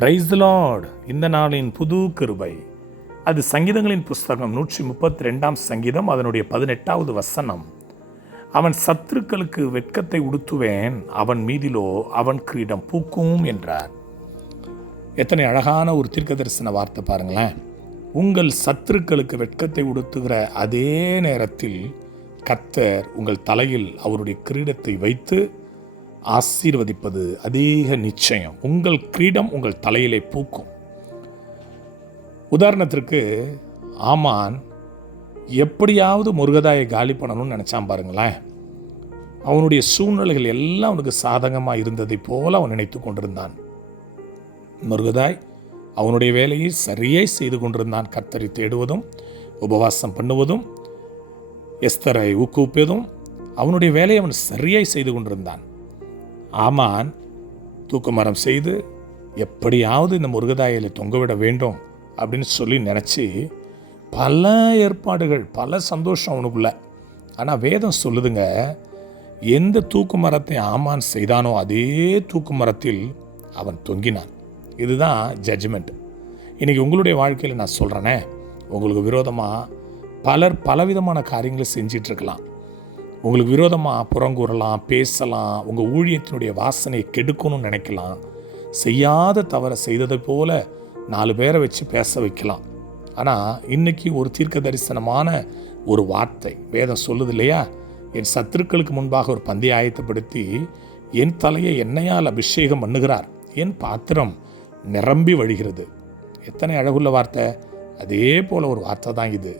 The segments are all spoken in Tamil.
Praise the Lord. இந்த நாளின் புது கிருபை. அது சங்கீதங்களின் புஸ்தகம் 132 சங்கீதம் அதனுடைய 18வது வசனம். அவன் சத்துருக்களுக்கு வெட்கத்தை உடுத்துவேன், அவன் மீதிலோ அவன் கிரீடம் பூக்கும் என்றார். எத்தனை அழகான ஒரு தீர்க்கதரிசன வார்த்தை பாருங்களேன். உங்கள் சத்துருக்களுக்கு வெட்கத்தை உடுத்துகிற அதே நேரத்தில் கர்த்தர் உங்கள் தலையில் அவருடைய கிரீடத்தை வைத்து ஆசீர்வதிப்பது அதிக நிச்சயம். உங்கள் கிரீடம் உங்கள் தலையிலே பூக்கும். உதாரணத்திற்கு ஆமான் எப்படியாவது முருகதாயை காலி பண்ணணும்னு நினச்சான் பாருங்களேன். அவனுடைய சூழ்நிலைகள் எல்லாம் அவனுக்கு சாதகமாக இருந்ததை போல அவன் நினைத்து கொண்டிருந்தான். முருகதாய் அவனுடைய வேலையை சரியை செய்து கொண்டிருந்தான். கர்த்தரை தேடுவதும் உபவாசம் பண்ணுவதும் எஸ்தரை ஊக்குவிப்பதும் அவனுடைய வேலையை அவன் சரியாய் செய்து கொண்டிருந்தான். ஆமான் தூக்குமரம் செய்து எப்படியாவது இந்த முருகதாயில தொங்கவிட வேண்டும் அப்படின்னு சொல்லி நினச்சி பல ஏற்பாடுகள், பல சந்தோஷம் அவனுக்குள்ள. ஆனால் வேதம் சொல்லுதுங்க, எந்த தூக்கு மரத்தை ஆமான் செய்தானோ அதே தூக்கு மரத்தில் அவன் தொங்கினான். இதுதான் ஜட்ஜ்மெண்ட். இன்றைக்கி உங்களுடைய வாழ்க்கையில் நான் சொல்கிறேனே, உங்களுக்கு விரோதமாக பலர் பலவிதமான காரியங்களை செஞ்சிட்ருக்கலாம். உங்களுக்கு விரோதமாக புறங்கூறலாம், பேசலாம், உங்கள் ஊழியத்தினுடைய வாசனையை கெடுக்கணும்னு நினைக்கலாம். செய்யாத தவறை செய்ததை போல 4 பேரை வச்சு பேச வைக்கலாம். ஆனால் இன்றைக்கி ஒரு தீர்க்க தரிசனமான ஒரு வார்த்தை வேதம் சொல்லுது இல்லையா, என் சத்துருக்களுக்கு முன்பாக ஒரு பந்தை ஆயத்தப்படுத்தி என் தலையை எண்ணெயால் அபிஷேகம் பண்ணுகிறார், என் பாத்திரம் நிரம்பி வழிகிறது. எத்தனை அழகுள்ள வார்த்தை. அதே போல் ஒரு வார்த்தை தான் இது.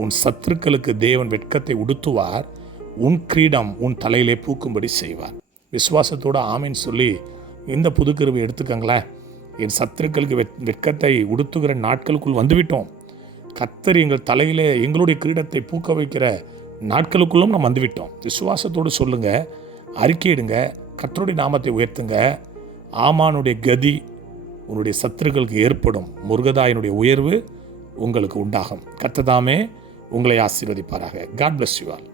உன் சத்துருக்களுக்கு தேவன் வெட்கத்தை உடுத்துவார், உன் கிரீடம் உன் தலையிலே பூக்கும்படி செய்வார். விசுவாசத்தோடு ஆமீன் சொல்லி இந்த புது கிருபை எடுத்துக்கங்களேன். என் சத்துருக்களுக்கு வெட்கத்தை உடுத்துகிற நாட்களுக்குள் வந்துவிட்டோம். கர்த்தர் எங்கள் தலையிலே எங்களுடைய கிரீடத்தை பூக்க வைக்கிற நாட்களுக்குள்ளும் நாம் வந்துவிட்டோம். விசுவாசத்தோடு சொல்லுங்கள், அறிக்கையிடுங்க, கர்த்தருடைய நாமத்தை உயர்த்துங்க. ஆமானுடைய கதி உன்னுடைய சத்துருக்களுக்கு ஏற்படும், முருகதாயினுடைய உயர்வு உங்களுக்கு உண்டாகும். கர்த்தர் தாமே உங்களை ஆசீர்வதிப்பாராக. God bless you all.